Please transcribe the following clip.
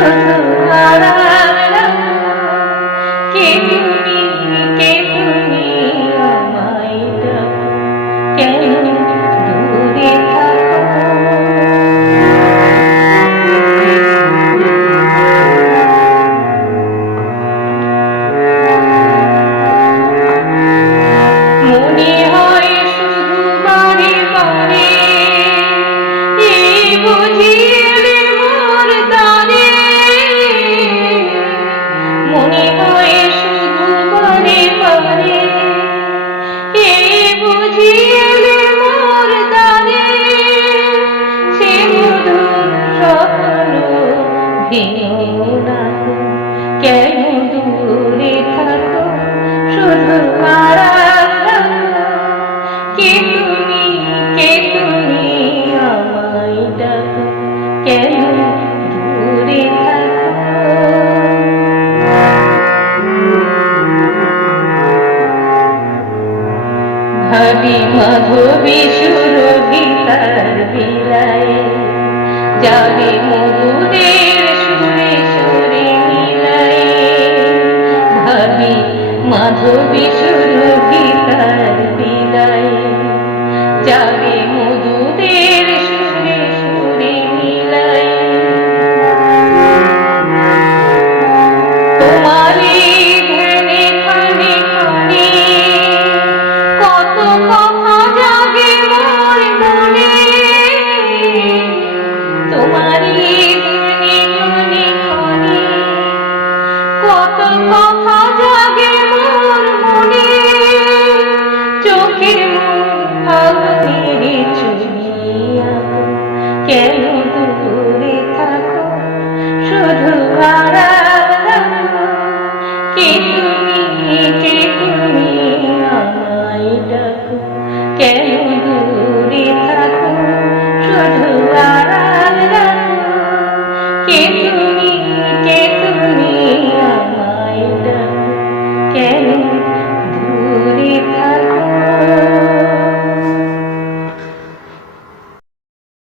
la la ভেঙো না তো, দূরে থাকো শুধু আড়াল কে তুমি কে তুমি আমায় ডাকো কেন দূরে থাকো। ভাবি মাধবী সুরভিতার বিলায় যাবে মধুদের will be Yeah.